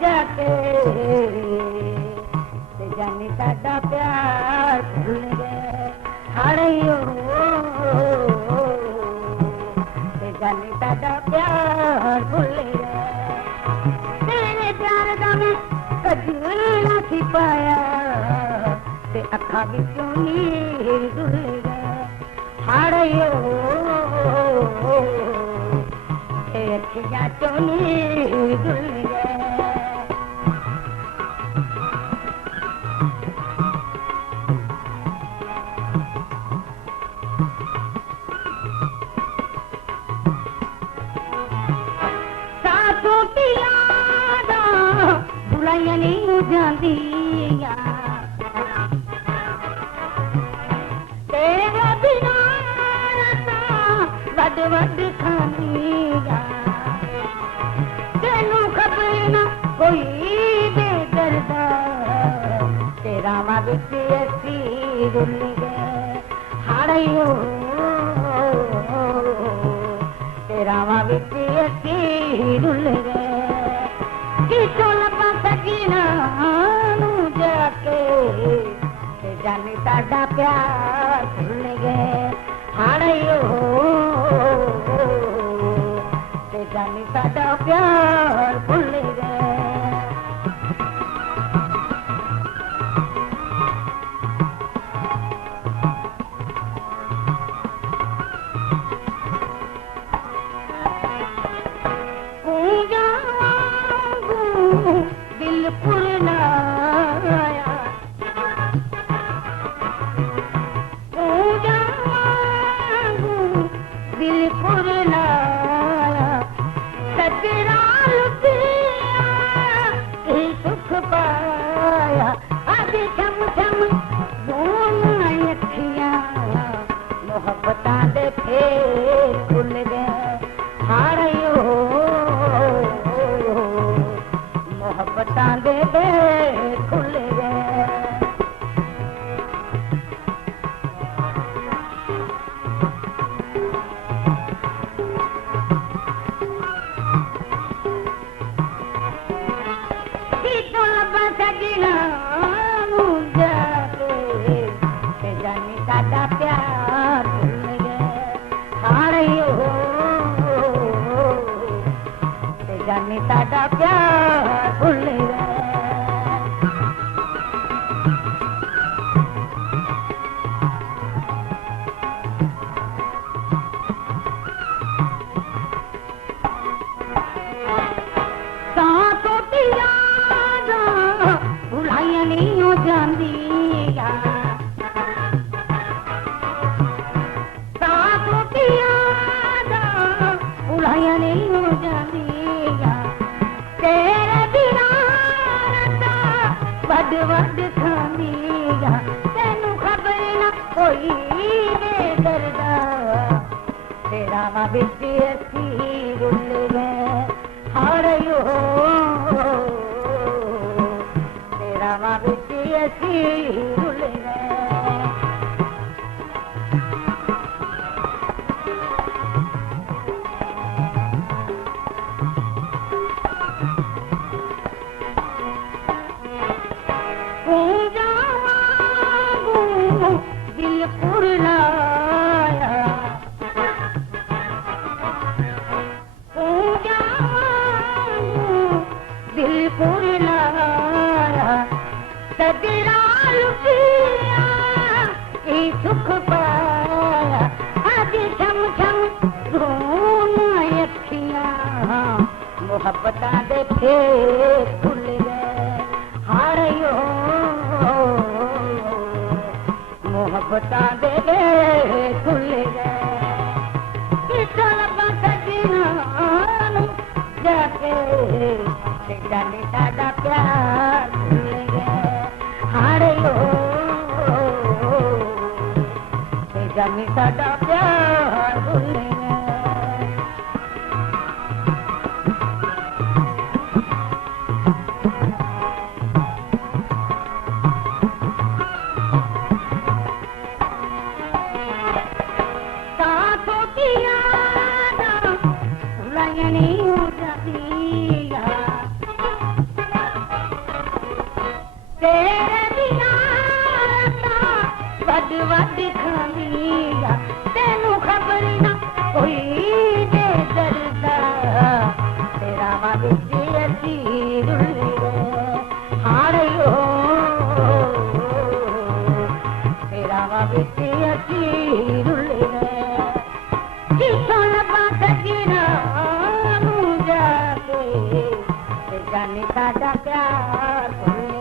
जाके जानी साडा प्यार भूल गए हाड़ियो जानी साडा प्यार भूल गए तेरे प्यार दा मैं कजूला थी पाया ते अखा विचों नीर धुल गए हाड़ियो अखियां चों नीर धुल गए जांदिया तेरे बिना वड वड खानिया तेनू खबर ना कोई बेदर्दा तेरा मां बिच असी रुल गए हाड़ियो तेरा मां बिच असी रुल गए किसों लपा सकीना जाके जानी साडा प्यार भूल गए हाड़ियो जानी साडा प्यार भूल गए बिल्कुल ना आया बिल्कुल ना आया सजरा लुटिया सुख पाया अब छम छम दोनों अखियां मोहब्बतां दे फेर खुल गए हाड़ियो मोहब्बतां दे खुल गए जानी साडा प्यार भूल गए हाड़ियो जानी साडा प्यार भूल गए भुलाइया नहीं हो जांदिया भुलाइया नहीं हो जांदिया तेरे बिना वड वड खांदिया तेनू खबर ना कोई बेदर्दा तेरा मां बिच असी रुल गए हाड़ियो तेरा मां बिच असी रुल गए बिल्कुल ना आया बिल्कुल ना आया सजरा लुटिया सुख पाया आज छम छम दोनों अखियां मोहब्बतां दे फेर खुल गए हाड़ियो मोहब्बतां दे खुल गए किसों लपा सजना जाके जानी साडा प्यार भूल गए हाड़ियो जानी साडा प्यार भुल्ले वड खामीगा तेनू खबर ना कोई दे दरदा तेरा वादी असी रुले हाड़ो तेरा वादी असी रुले किसों लबा सजना जाके जाने साडा प्यार भुल्ले